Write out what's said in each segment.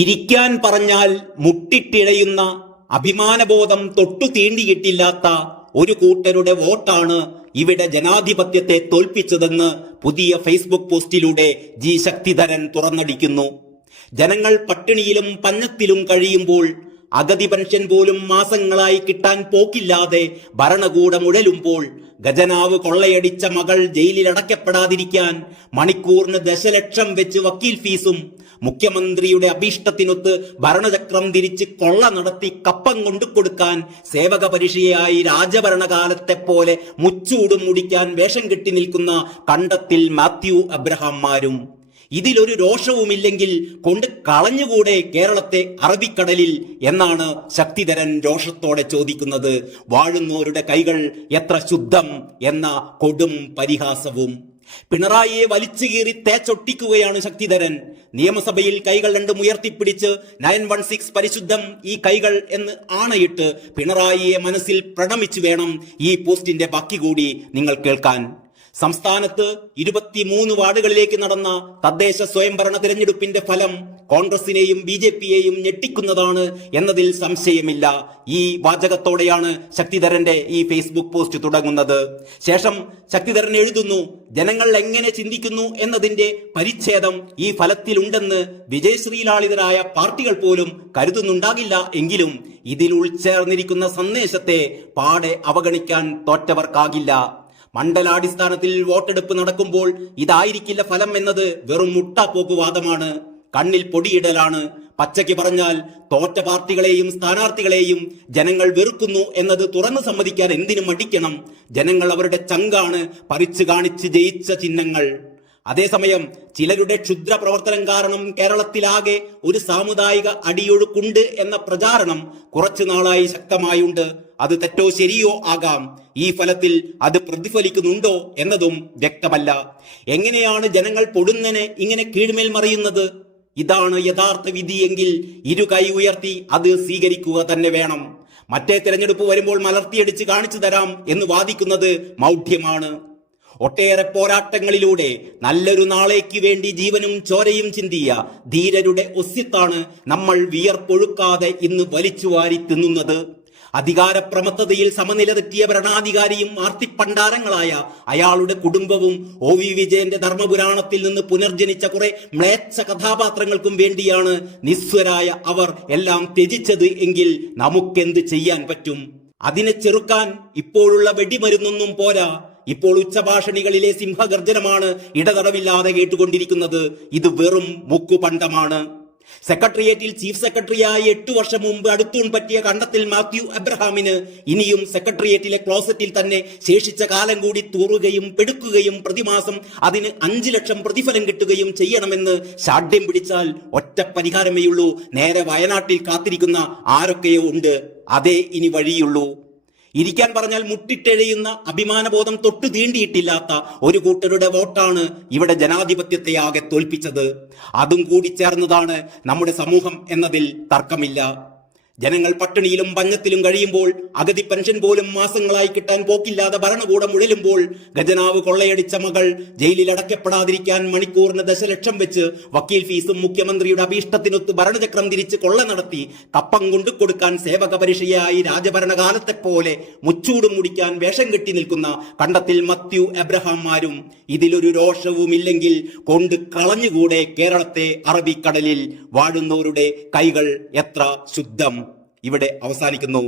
ഇരിക്കാൻ പറഞ്ഞാൽ മുട്ടിട്ടിഴയുന്ന അഭിമാനബോധം തൊട്ടു തീണ്ടിയിട്ടില്ലാത്ത ഒരു കൂട്ടരുടെ വോട്ടാണ് ഇവിടെ ജനാധിപത്യത്തെ തോൽപ്പിച്ചതെന്ന് പുതിയ ഫേസ്ബുക്ക് പോസ്റ്റിലൂടെ ജി ശക്തിധരൻ തുറന്നടിക്കുന്നു. ജനങ്ങൾ പട്ടിണിയിലും പഞ്ഞത്തിലും കഴിയുമ്പോൾ, അഗതി പെൻഷൻ പോലും മാസങ്ങളായി കിട്ടാൻ പോക്കില്ലാതെ ഭരണകൂടം ഉഴലുമ്പോൾ, ഖജനാവ് കൊള്ളയടിച്ച മകൾ ജയിലിൽ അടയ്ക്കപ്പെടാതിരിക്കാൻ മണിക്കൂറിന് ദശലക്ഷം വെച്ച് വക്കീൽ ഫീസും, മുഖ്യമന്ത്രിയുടെ അഭീഷ്ടത്തിനൊത്ത് ഭരണചക്രം തിരിച്ച് കൊള്ള നടത്തി കപ്പം കൊണ്ടുകൊടുക്കാൻ സേവക പരിഷയായി രാജഭരണകാലത്തെ പോലെ മുച്ചൂടും മുടിക്കാൻ വേഷം കെട്ടി നിൽക്കുന്ന കണ്ടത്തിൽ മാത്യു അബ്രഹാംമാരും, ഇതിലൊരു രോഷവുമില്ലെങ്കിൽ കൊണ്ട് കളഞ്ഞുകൂടെ കേരളത്തെ അറബിക്കടലിൽ എന്നാണ് ശക്തിധരൻ രോഷത്തോടെ ചോദിക്കുന്നത്. വാഴുന്നവരുടെ കൈകൾ എത്ര ശുദ്ധം എന്ന കൊടും പരിഹാസവും. പിണറായിയെ വലിച്ചു കീറി തേച്ചൊട്ടിക്കുകയാണ് ശക്തിധരൻ. നിയമസഭയിൽ കൈകൾ രണ്ടും ഉയർത്തിപ്പിടിച്ച് 916 പരിശുദ്ധം ഈ കൈകൾ എന്ന് ആണയിട്ട് പിണറായിയെ മനസ്സിൽ പ്രണമിച്ചു വേണം ഈ പോസ്റ്റിന്റെ ബാക്കി കൂടി നിങ്ങൾ കേൾക്കാൻ. സംസ്ഥാനത്ത് 23 വാർഡുകളിലേക്ക് നടന്ന തദ്ദേശ സ്വയംഭരണ തിരഞ്ഞെടുപ്പിന്റെ ഫലം കോൺഗ്രസിനെയും BJPയെയും ഞെട്ടിക്കുന്നതാണ് എന്നതിൽ സംശയമില്ല. ഈ വാചകത്തോടെയാണ് ശക്തിധരന്റെ ഈ ഫേസ്ബുക്ക് പോസ്റ്റ് തുടങ്ങുന്നത്. ശേഷം ശക്തിധരൻ എഴുതുന്നു, ജനങ്ങൾ എങ്ങനെ ചിന്തിക്കുന്നു എന്നതിന്റെ പരിച്ഛേദം ഈ ഫലത്തിലുണ്ടെന്ന് വിജയശ്രീലാളിതരായ പാർട്ടികൾ പോലും കരുതുന്നുണ്ടാകില്ല. എങ്കിലും ഇതിൽ ഉൾച്ചേർന്നിരിക്കുന്ന സന്ദേശത്തെ പാടെ അവഗണിക്കാൻ തോറ്റവർക്കാകില്ല. മണ്ഡലാടിസ്ഥാനത്തിൽ വോട്ടെടുപ്പ് നടക്കുമ്പോൾ ഇതായിരിക്കില്ല ഫലം എന്നത് വെറും മുട്ടാപ്പോക്കുവാദമാണ്, കണ്ണിൽ പൊടിയിടലാണ്. പച്ചയ്ക്ക് പറഞ്ഞാൽ തോറ്റ പാർട്ടികളെയും സ്ഥാനാർത്ഥികളെയും ജനങ്ങൾ വെറുക്കുന്നു എന്നത് തുറന്നു സമ്മതിക്കാൻ എന്തിനു മടിക്കണം? ജനങ്ങൾ അവരുടെ ചങ്കാണ് പറിച്ചു കാണിച്ച് ജയിച്ച ചിഹ്നങ്ങൾ. അതേസമയം ചിലരുടെ ക്ഷുദ്ര പ്രവർത്തനം കാരണം കേരളത്തിലാകെ ഒരു സാമുദായിക അടിയൊഴുക്കുണ്ട് എന്ന പ്രചാരണം കുറച്ചു നാളായി ശക്തമായുണ്ട്. അത് തെറ്റോ ശരിയോ ആകാം. ഈ ഫലത്തിൽ അത് പ്രതിഫലിക്കുന്നുണ്ടോ എന്നതും വ്യക്തമല്ല. എങ്ങനെയാണ് ജനങ്ങൾ പൊടുന്നനെ ഇങ്ങനെ കീഴ്മേൽ മറിയുന്നത്? ഇതാണ് യഥാർത്ഥ വിധിയെങ്കിൽ ഇരു കൈ ഉയർത്തി അത് സ്വീകരിക്കുക തന്നെ വേണം. മറ്റേ തെരഞ്ഞെടുപ്പ് വരുമ്പോൾ മലർത്തിയടിച്ച് കാണിച്ചു തരാം എന്ന് വാദിക്കുന്നത് മൗഢ്യമാണ്. ഒട്ടേറെ പോരാട്ടങ്ങളിലൂടെ നല്ലൊരു നാളേക്ക് വേണ്ടി ജീവനും ചോരയും ചിന്തിയ ധീരരുടെ ഒസ്യത്താണ് നമ്മൾ വിയർപ്പൊഴുക്കാതെ ഇന്ന് വലിച്ചുവാരി തിന്നുന്നത്. അധികാരപ്രമത്തതയിൽ സമനില തെറ്റിയ ഭരണാധികാരിയും ആർത്തിപ്പണ്ടാരങ്ങളായ അയാളുടെ കുടുംബവും OV വിജയന്റെ ധർമ്മപുരാണത്തിൽ നിന്ന് പുനർജനിച്ച കുറെ മ്ലേച്ഛ കഥാപാത്രങ്ങൾക്കും വേണ്ടിയാണ് നിസ്വരായ അവർ എല്ലാം ത്യജിച്ചത് എങ്കിൽ നമുക്കെന്ത് ചെയ്യാൻ പറ്റും? അതിനെ ചെറുക്കാൻ ഇപ്പോഴുള്ള വെടിമരുന്നൊന്നും പോരാ. ഇപ്പോൾ ഉച്ചഭാഷണികളിലെ സിംഹഗർജനമാണ് ഇടതടവില്ലാതെ കേട്ടുകൊണ്ടിരിക്കുന്നത്. ഇത് വെറും മുക്കുപണ്ടമാണ്. സെക്രട്ടേറിയറ്റിൽ ചീഫ് സെക്രട്ടറിയായി 8 വർഷം മുമ്പ് അടുത്തൂൺ പറ്റിയ കണ്ടത്തിൽ മാത്യു അബ്രഹാമിന് ഇനിയും സെക്രട്ടേറിയറ്റിലെ ക്ലോസറ്റിൽ തന്നെ ശേഷിച്ച കാലം കൂടി തൂറുകയും പെടുക്കുകയും പ്രതിമാസം അതിന് 5 ലക്ഷം പ്രതിഫലം കിട്ടുകയും ചെയ്യണമെന്ന് ശാഠ്യം പിടിച്ചാൽ ഒറ്റ പരിഹാരമേയുള്ളൂ. നേരെ വയനാട്ടിൽ കാത്തിരിക്കുന്ന ആരൊക്കെയോ ഉണ്ട്. അതേ ഇനി വഴിയുള്ളൂ. ഇരിക്കാൻ പറഞ്ഞാൽ മുട്ടിട്ടെഴയുന്ന അഭിമാനബോധം തൊട്ടു തീണ്ടിയിട്ടില്ലാത്ത ഒരു കൂട്ടരുടെ വോട്ടാണ് ഇവിടെ ജനാധിപത്യത്തെ ആകെ തോൽപ്പിച്ചത്. അതും കൂടി ചേർന്നതാണ് നമ്മുടെ സമൂഹം എന്നതിൽ തർക്കമില്ല. ജനങ്ങൾ പട്ടിണിയിലും പഞ്ഞത്തിലും കഴിയുമ്പോൾ, അഗതി പെൻഷൻ പോലും മാസങ്ങളായി കിട്ടാൻ പോക്കില്ലാതെ ഭരണകൂടം ഉഴലുമ്പോൾ, ഖജനാവ് കൊള്ളയടിച്ച മകൾ ജയിലിൽ അടയ്ക്കപ്പെടാതിരിക്കാൻ മണിക്കൂറിന് ദശലക്ഷം വെച്ച് വക്കീൽ ഫീസും, മുഖ്യമന്ത്രിയുടെ അഭീഷ്ടത്തിനൊത്ത് ഭരണചക്രം തിരിച്ച് കൊള്ള നടത്തി കപ്പം കൊണ്ടുകൊടുക്കാൻ സേവക പരിഷയായി രാജഭരണകാലത്തെ പോലെ മുച്ചൂടും മുടിക്കാൻ വേഷം കെട്ടി നിൽക്കുന്ന കണ്ടത്തിൽ മാത്യു അബ്രഹാംമാരും, ഇതിലൊരു രോഷവുമില്ലെങ്കിൽ കൊണ്ട് കളഞ്ഞുകൂടെ കേരളത്തെ അറബിക്കടലിൽ. വാഴുന്നവരുടെ കൈകൾ എത്ര ശുദ്ധം. ഇവിടെ അവസാനിക്കുന്നു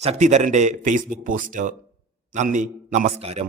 ശക്തിധരന്റെ ഫേസ്ബുക്ക് പോസ്റ്റ്. നന്ദി, നമസ്കാരം.